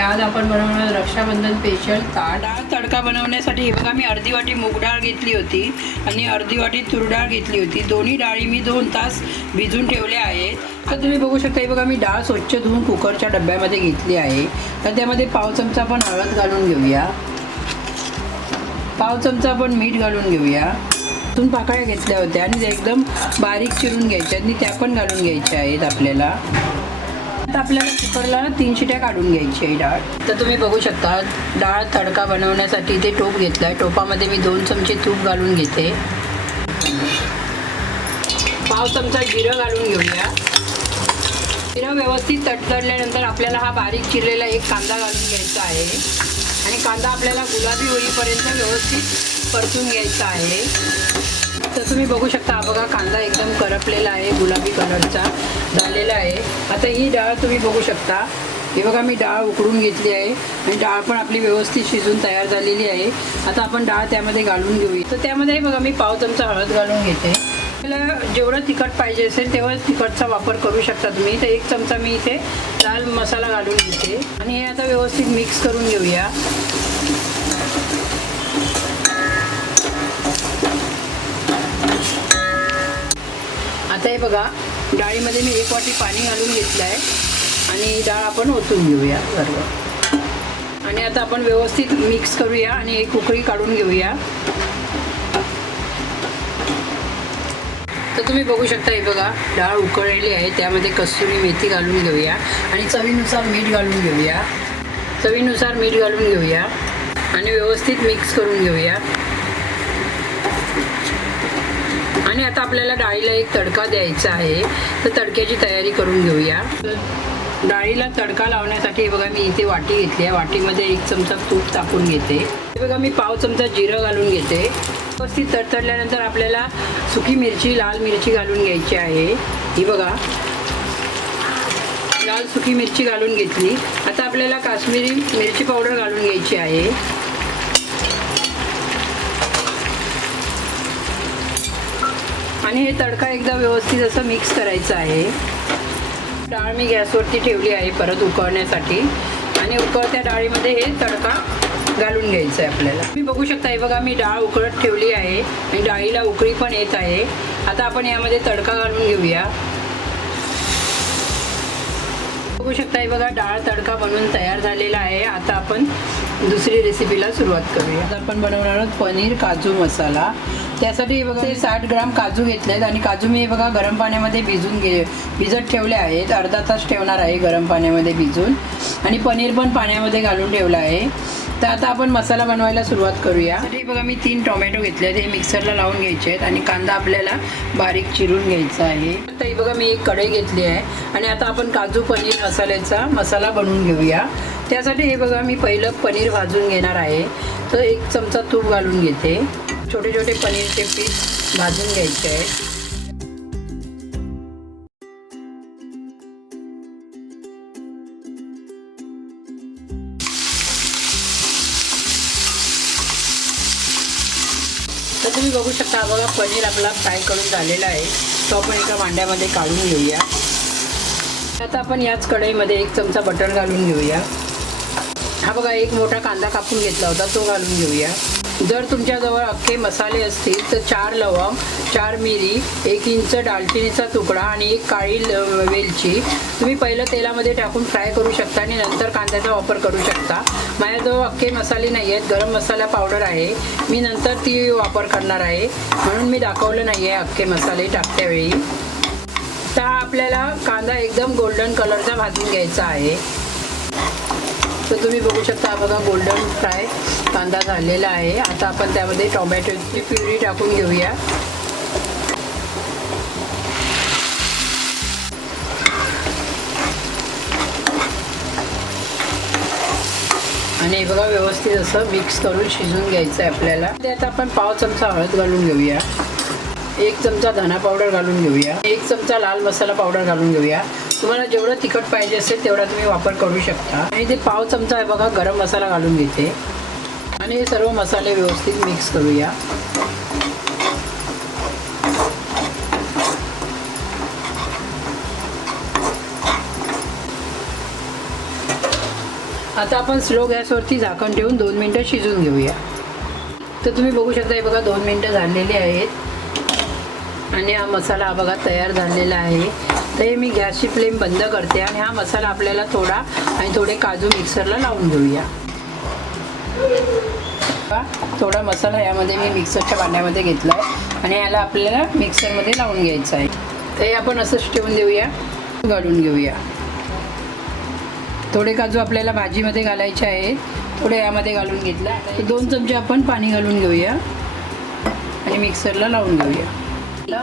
आज आपण बनवणार रक्षाबंधन स्पेशल डाळ तडका बनवण्यासाठी हे बघा मी अर्धी वाटी मूग डाळ घेतली होती आणि अर्धी वाटी तूर डाळ घेतली होती. दोन्ही डाळी मी 2 तास भिजून ठेवल्या आहेत. तर तुम्ही बघू शकता हे बघा मी डाळ स्वच्छ धुवून कुकरच्या डब्यामध्ये घेतली आहे. तर त्यामध्ये पाव चमचा आपण हळद घालून घेऊया, पाव चमचा आपण मीठ घालून घेऊया. दोन पाकळ्या घेतल्या होत्या आणि एकदम बारीक चिरून घ्यायच्या आणि त्या पण घालून घ्यायच्या आहेत आपल्याला. आता आपल्याला कुकरला 3 शिट्या काढून घ्यायची आहे डाळ. तर तुम्ही बघू शकता डाळ तडका बनवण्यासाठी इथे टोप घेतला आहे. टोपामध्ये मी 2 चमचे तूप घालून घेते. पाव चमचा जिरं घालून घेऊया. जिरं व्यवस्थित तडतडल्यानंतर आपल्याला हा बारीक चिरलेला एक कांदा घालून घ्यायचा आहे आणि कांदा आपल्याला गुलाबी होईपर्यंत व्यवस्थित परतून घ्यायचा आहे. तर तुम्ही बघू शकता हा बघा कांदा एकदम करपलेला आहे, गुलाबी कलरचा झालेला आहे. आता ही डाळ तुम्ही बघू शकता हे बघा मी डाळ उकडून घेतली आहे आणि डाळ पण आपली व्यवस्थित शिजून तयार झालेली आहे. आता आपण डाळ त्यामध्ये घालून घेऊया. तर त्यामध्ये बघा मी पाव चमचा हळद घालून घेते. आपल्याला जेवढं तिखट पाहिजे असेल तेव्हा तिखटचा वापर करू शकता तुम्ही. तर 1 चमचा मी इथे लाल मसाला घालून घेते आणि हे आता व्यवस्थित मिक्स करून घेऊया. आता हे बघा डाळीमध्ये मी 1 वाटी पाणी घालून घेतलं आहे आणि डाळ आपण ओतून घेऊया सर्व आणि आता आपण व्यवस्थित मिक्स करूया आणि एक उकळी काढून घेऊया. तर तुम्ही बघू शकता हे बघा डाळ उकळलेली आहे. त्यामध्ये कसुरी मेथी घालून घेऊया आणि चवीनुसार मीठ घालून घेऊया. चवीनुसार मीठ घालून घेऊया आणि व्यवस्थित मिक्स करून घेऊया. आणि आता आपल्याला डाळीला एक तडका द्यायचा आहे. तर तडक्याची तयारी करून घेऊया. डाळीला तडका लावण्यासाठी बघा मी इथे वाटी घेतली आहे. वाटीमध्ये 1 चमचा तूप टाकून घेते. हे बघा मी पाव चमचा जिरं घालून घेते. व्यवस्थित तडतडल्यानंतर आपल्याला सुकी मिरची, लाल मिरची घालून घ्यायची आहे. ही बघा लाल सुकी मिरची घालून घेतली. आता आपल्याला काश्मीरी मिरची पावडर घालून घ्यायची आहे. आणि हे तडका एकदा व्यवस्थित असं मिक्स करायचं आहे. डाळ मी गॅसवरती ठेवली आहे परत उकळण्यासाठी आणि उकळत्या डाळीमध्ये हे तडका घालून घ्यायचं आहे आपल्याला. तुम्ही बघू शकता हे बघा मी डाळ उकळत ठेवली आहे आणि डाळीला उकळी पण येत आहे. आता आपण यामध्ये तडका घालून घेऊया. बघू शकता हे बघा डाळ तडका बनवून तयार झालेला आहे. आता आपण दुसरी रेसिपीला सुरुवात करूया. आता आपण बनवणार आहोत पनीर काजू मसाला. त्यासाठी हे बघा 60 ग्राम काजू घेतले आहेत आणि काजू मी हे बघा गरम पाण्यामध्ये भिजत ठेवले आहेत. अर्धा तास ठेवणार आहे गरम पाण्यामध्ये भिजून आणि पनीर पण पाण्यामध्ये घालून ठेवलं आहे. तर आता आपण मसाला बनवायला सुरुवात करूया. त्यासाठी बघा मी 3 टोमॅटो घेतले आहेत. हे मिक्सरला लावून घ्यायचे आहेत आणि कांदा आपल्याला बारीक चिरून घ्यायचा आहे. तर ही बघा मी एक कढई घेतली आहे आणि आता आपण काजू पनीर मसाल्याचा मसाला बनवून घेऊया. त्यासाठी हे बघा मी पहिलं पनीर भाजून घेणार आहे. तर 1 चमचा तूप घालून घेते. छोटे छोटे पनीरचे पीस भाजून घ्यायचे आहेत. तर तुम्ही बघू शकता बघा पनीर आपला फ्राय करून झालेला आहे. तो आपण एका भांड्यामध्ये काढून घेऊया. आता आपण याच कढईमध्ये 1 चमचा बटर घालून घेऊया. हा बघा एक मोठा कांदा कापून घेतला होता तो घालून घेऊया. जर तुमच्याजवळ अख्खे मसाले असतील तर 4 लवंग, 4 मिरी, 1 इंच दालचिनीचा तुकडा आणि 1 काळी वेलची तुम्ही पहिलं तेलामध्ये टाकून फ्राय करू शकता आणि नंतर कांद्याचा वापर करू शकता. माझ्याजवळ अख्खे मसाले नाही आहेत, गरम मसाला पावडर आहे. मी नंतर ती वापर करणार आहे म्हणून मी दाखवलं नाही आहे अख्खे मसाले टाकत्यावेळी. तर आपल्याला कांदा एकदम गोल्डन कलरचा भाजून घ्यायचा आहे. तर तुम्ही बघू शकता बघा गोल्डन फ्राय कांदा झालेला आहे. आता आपण त्यामध्ये टोमॅटोची प्युरी टाकून घेऊया. आणि बघा व्यवस्थित असं मिक्स करून शिजून घ्यायचं आहे आपल्याला. त्यात आपण पाव चमचा हळद घालून घेऊया. 1 चमचा धना पावडर घालून घेऊया. 1 चमचा लाल मसाला पावडर घालून घेऊया. तुम्हाला जेवढं तिखट पाहिजे असेल तेवढा तुम्ही वापर करू शकता. आणि ते पाव चमचा आहे बघा गरम मसाला घालून घेते आणि हे सर्व मसाले व्यवस्थित मिक्स करूया. आता आपण स्लो गॅसवरती झाकण ठेवून 2 मिनटं शिजवून घेऊया. तर तुम्ही बघू शकता हे बघा 2 मिनटं झालेली आहेत आणि हा मसाला बघा तयार झालेला आहे. तर हे मी गॅसची फ्लेम बंद करते आणि हा मसाला आपल्याला थोडा आणि थोडे काजू मिक्सरला लावून घेऊया. थोडा मसाला यामध्ये मी मिक्सरच्या भांड्यामध्ये घेतला आहे आणि याला आपल्याला मिक्सरमध्ये लावून घ्यायचं आहे. तर हे आपण असंच ठेवून देऊया, घालून घेऊया. थोडे काजू आपल्याला भाजीमध्ये घालायचे आहेत, थोडे यामध्ये घालून घेतला. 2 चमचे आपण पाणी घालून घेऊया आणि मिक्सरला लावून घेऊया.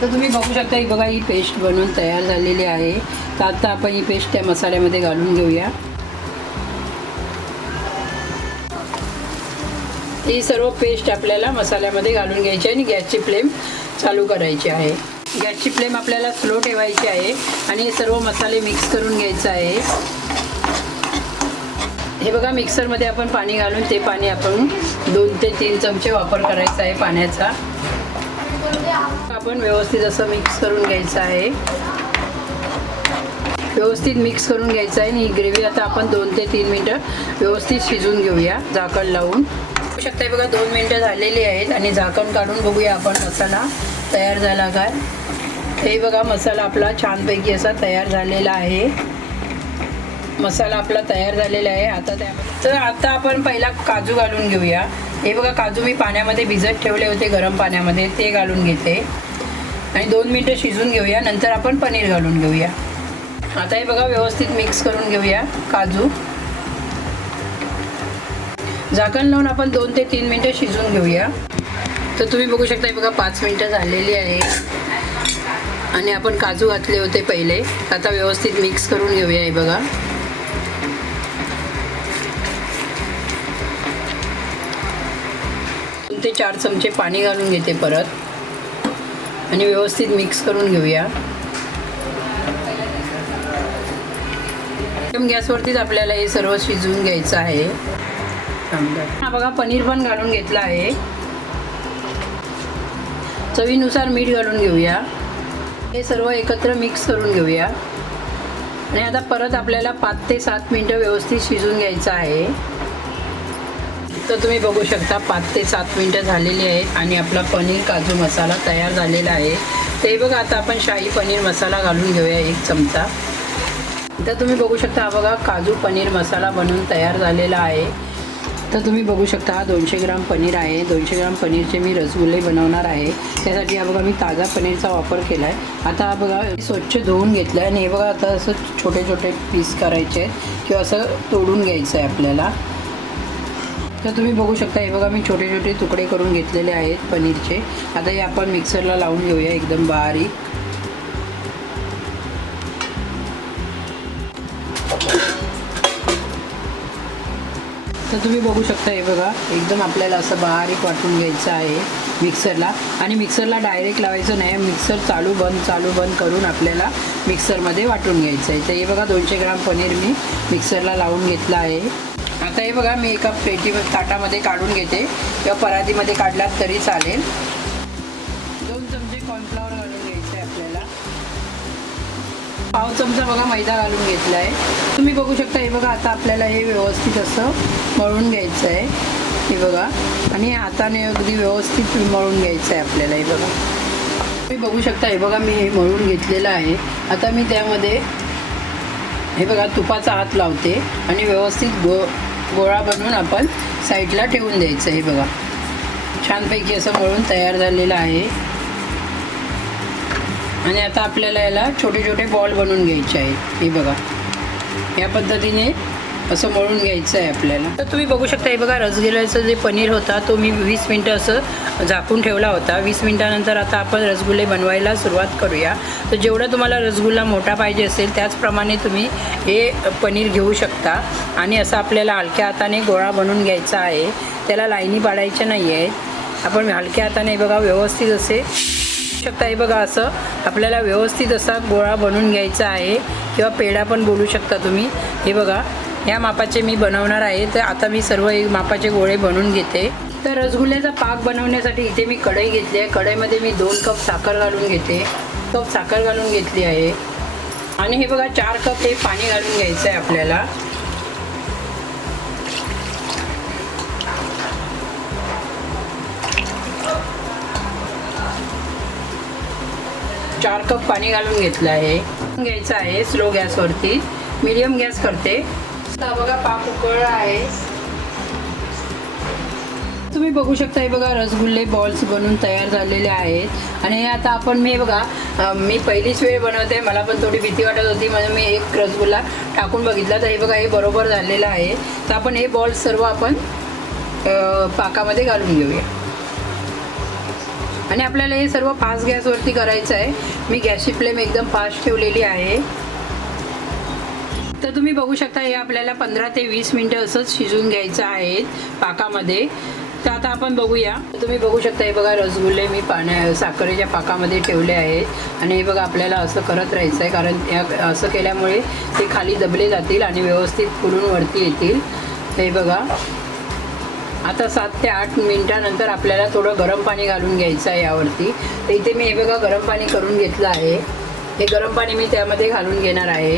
तर तुम्ही बघू शकता ही बघा ही पेस्ट बनवून तयार झालेली आहे. तर आता आपण ही पेस्ट त्या मसाल्यामध्ये घालून घेऊया. ही सर्व पेस्ट आपल्याला मसाल्यामध्ये घालून घ्यायची आहे आणि गॅसची फ्लेम चालू करायची आहे. गॅसची फ्लेम आपल्याला स्लो ठेवायची आहे आणि हे सर्व मसाले मिक्स करून घ्यायचं आहे. हे बघा मिक्सरमध्ये आपण पाणी घालून ते पाणी आपण 2 ते 3 चमचे वापर करायचा आहे पाण्याचा. आपण व्यवस्थित असं मिक्स करून घ्यायचं आहे. व्यवस्थित मिक्स करून घ्यायचं आहे आणि ही ग्रेव्ही आता आपण 2 ते 3 मिनटं व्यवस्थित शिजवून घेऊया झाकण लावून. बघू शकता बघा 2 मिनटं झालेली आहेत आणि झाकण काढून बघूया आपण मसाला तयार झाला काय. हे बघा मसाला आपला छानपैकी असा तयार झालेला आहे. मसाला आपला तयार झालेला आहे. आता आपण पहिला काजू घालून घेऊया. हे बघा काजू मी पाण्यामध्ये भिजत ठेवले होते गरम पाण्यामध्ये, ते घालून घेते आणि 2 मिनटं शिजवून घेऊया. नंतर आपण पनीर घालून घेऊया. आता हे बघा व्यवस्थित मिक्स करून घेऊया काजू. झाकण लावून आपण 2 ते 3 मिनटं शिजवून घेऊया. तर तुम्ही बघू शकता हे बघा 5 मिनटं झालेली आहे आणि आपण काजू घातले होते पहिले. आता व्यवस्थित मिक्स करून घेऊया. हे बघा 2 ते 4 चमचे पाणी घालून घेते परत आणि व्यवस्थित मिक्स करून घेऊया. गॅसवरतीच आपल्याला हे सर्व शिजवून घ्यायचं आहे. हा बघा पनीर पण घालून घेतलं आहे. चवीनुसार मीठ घालून घेऊया. हे सर्व एकत्र मिक्स करून घेऊया आणि आता परत आपल्याला 5 ते 7 मिनटं व्यवस्थित शिजवून घ्यायचं आहे. तर तुम्ही बघू शकता 5 ते 7 मिनटं झालेली आहेत आणि आपला पनीर काजू मसाला तयार झालेला आहे. ते बघा आता आपण शाही पनीर मसाला घालून घेऊया 1 चमचा. तर तुम्ही बघू शकता हा बघा काजू पनीर मसाला बनवून तयार झालेला आहे. तर तुम्ही बघू शकता हा 200 ग्राम पनीर आहे. 200 ग्राम पनीरचे मी रसगुल्ले बनवणार आहे. त्यासाठी हा बघा मी ताजा पनीरचा वापर केला आहे. आता हा बघा स्वच्छ धुवून घेतलं आहे आणि हे बघा आता असं छोटे छोटे पीस करायचे आहेत किंवा असं तोडून घ्यायचं आहे आपल्याला. तर तुम्ही बघू शकता हे बघा मी छोटे छोटे तुकडे करून घेतलेले आहेत पनीरचे. आता हे आपण मिक्सरला लावून घेऊया एकदम बारीक. तर तुम्ही बघू शकता हे बघा एकदम आपल्याला असं बारीक वाटून घ्यायचं आहे मिक्सरला. आणि मिक्सरला डायरेक्ट लावायचं नाही, मिक्सर चालू बंद करून आपल्याला मिक्सरमध्ये वाटून घ्यायचं आहे. तर हे बघा 200 ग्राम पनीर मी मिक्सरला लावून घेतलं आहे. आता हे बघा मी एका ताटामध्ये काढून घेते किंवा परातीमध्ये काढलात तरी चालेल. 2 चमचे कॉर्नफ्लॉवर घालून घ्यायचं आहे आपल्याला. पाव चमचा बघा मैदा घालून घेतला आहे. तुम्ही बघू शकता हे बघा आता आपल्याला हे व्यवस्थित असं मळून घ्यायचं आहे. हे बघा आणि हाताने अगदी व्यवस्थित मळून घ्यायचं आहे आपल्याला. हे बघा तुम्ही बघू शकता हे बघा मी हे मळून घेतलेलं आहे. आता मी त्यामध्ये हे बघा तुपाचा हात लावते आणि व्यवस्थित गोळा बनवून आपण साईडला ठेवून द्यायचं. हे बघा छानपैकी असं मळून तयार झालेलं आहे. आणि आता आपल्याला याला छोटे छोटे बॉल बनवून घ्यायचे आहेत. हे बघा या पद्धतीने असं मळून घ्यायचं आहे आपल्याला. तर तुम्ही बघू शकता हे बघा रसगुल्ल्याचं जे पनीर होता तो मी 20 मिनटं असं झाकून ठेवला होता. 20 मिनटानंतर आता आपण रसगुल्ले बनवायला सुरुवात करूया. तर जेवढा तुम्हाला रसगुल्ला मोठा पाहिजे असेल त्याचप्रमाणे तुम्ही हे पनीर घेऊ शकता. आणि असं आपल्याला हलक्या हाताने गोळा बनवून घ्यायचा आहे. त्याला लाईनी पाडायच्या नाही आहेत. आपण हलक्या हाताने बघा व्यवस्थित असे शकता. हे बघा असं आपल्याला व्यवस्थित असा गोळा बनवून घ्यायचा आहे किंवा पेढा पण बोलू शकता तुम्ही. हे बघा या मापाचे मी बनवणार आहे. तर आता मी सर्व एक मापाचे गोळे बनवून घेते. तर रसगुल्ल्याचा पाक बनवण्यासाठी इथे मी कढई घेतली आहे. कढईमध्ये मी 2 कप साखर घालून घेते. कप साखर घालून घेतली आहे आणि हे बघा 4 कप हे पाणी घालून घ्यायचं आहे आपल्याला. 4 कप पाणी घालून घेतलं आहे. घ्यायचं आहे स्लो गॅसवरती. मीडियम गॅस करते. आता बघा पाक उकळला आहे. तुम्ही बघू शकता हे बघा रसगुल्ले बॉल्स बनून तयार झालेले आहेत. आणि हे आता आपण मी बघा मी पहिलीच वेळ बनवते, मला पण थोडी भीती वाटत होती म्हणून मी एक रसगुल्ला टाकून बघितला. तर हे बघा हे बरोबर झालेलं आहे. तर आपण हे बॉल्स सर्व आपण पाकामध्ये घालून घेऊया. आणि आपल्याला हे सर्व फास्ट गॅसवरती करायचं आहे. मी गॅसची फ्लेम एकदम फास्ट ठेवलेली आहे. तर तुम्ही बघू शकता हे आपल्याला 15 ते 20 मिनटं असंच शिजवून घ्यायचं आहे पाकामध्ये. तर आता आपण बघूया. तुम्ही बघू शकता हे बघा रसगुल्ले मी साखरेच्या पाकामध्ये ठेवले आहेत. आणि हे बघा आपल्याला असं करत राहायचं आहे, कारण असं केल्यामुळे ते खाली दबले जातील आणि व्यवस्थित फुलून वरती येतील. हे बघा आता 7 ते 8 मिनटानंतर आपल्याला थोडं गरम पाणी घालून घ्यायचं आहे यावरती. तर इथे मी हे बघा गरम पाणी करून घेतलं आहे. हे गरम पाणी मी त्यामध्ये घालून घेणार आहे.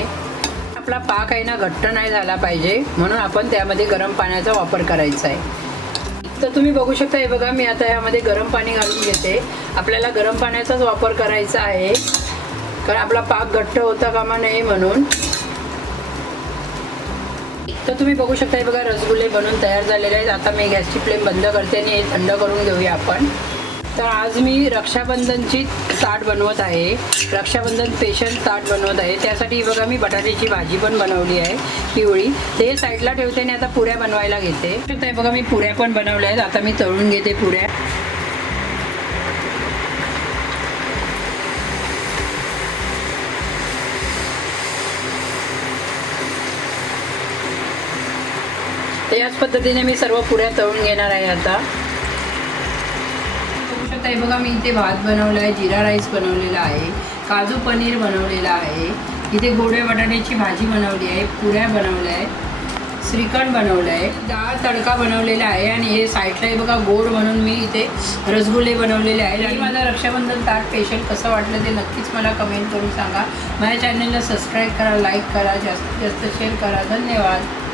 आपला पाक आहे ना घट्ट नाही झाला पाहिजे म्हणून आपण त्यामध्ये गरम पाण्याचा वापर करायचा आहे. तर तुम्ही बघू शकता हे बघा मी आता यामध्ये गरम पाणी घालून घेते. आपल्याला गरम पाण्याचाच वापर करायचा आहे, कारण आपला पाक घट्ट होता कामा नये म्हणून. तर तुम्ही बघू शकता हे बघा रसगुल्ले बनवून तयार झालेले आहेत. आता मी गॅसची फ्लेम बंद करते आणि हे थंड करून घेऊया आपण. तर आज मी रक्षाबंधनची ताट बनवत आहे. रक्षाबंधन स्पेशल ताट बनवत आहे. त्यासाठी बघा मी बटाट्याची भाजी पण बनवली आहे पिवळी. ते साईडला ठेवते आणि आता पुऱ्या बनवायला घेते. तर बघा मी पुऱ्या पण बनवल्या आहेत. आता मी तळून घेते पुऱ्या. तर याच पद्धतीने मी सर्व पुऱ्या तळून घेणार आहे. आता हे बघा मी इथे भात बनवला आहे, जिरा राईस बनवलेला आहे, काजू पनीर बनवलेला आहे, इथे गोड्या बटाट्याची भाजी बनवली आहे, पुऱ्या बनवल्या आहे, श्रीखंड बनवलं आहे, डाळ तडका बनवलेला आहे. आणि हे साईडला हे बघा गोड म्हणून मी इथे रसगुल्ले बनवलेले आहेत. आणि माझं रक्षाबंधन ताट स्पेशल कसं वाटलं ते नक्कीच मला कमेंट करून सांगा. माझ्या चॅनलला सबस्क्राईब करा, लाईक करा, जास्तीत जास्त शेअर करा. धन्यवाद.